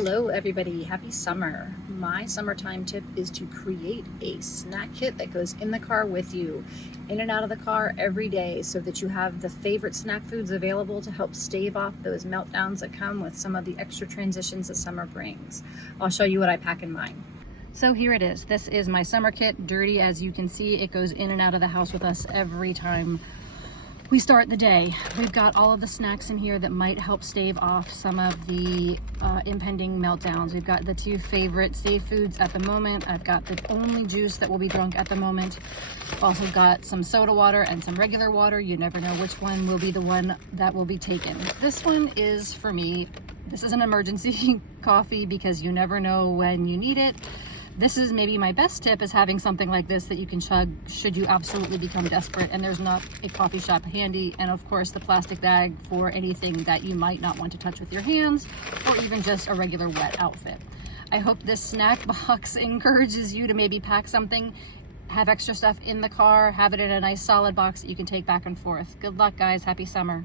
Hello everybody, happy summer. My summertime tip is to create a snack kit that goes in the car with you, in and out of the car every day, so that you have the favorite snack foods available to help stave off those meltdowns that come with some of the extra transitions that summer brings. I'll show you what I pack in mine. So here it is. This is my summer kit, dirty as you can see. It goes in and out of the house with us every time we start the day. We've got all of the snacks in here that might help stave off some of the impending meltdowns. We've got the two favorite safe foods at the moment. I've got the only juice that will be drunk at the moment. I've also got some soda water and some regular water. You never know which one will be the one that will be taken. This one is for me. This is an emergency coffee because you never know when you need it. This is maybe my best tip, is having something like this that you can chug should you absolutely become desperate and there's not a coffee shop handy. And of course the plastic bag for anything that you might not want to touch with your hands, or even just a regular wet outfit. I hope this snack box encourages you to maybe pack something, have extra stuff in the car, have it in a nice solid box that you can take back and forth. Good luck guys, happy summer.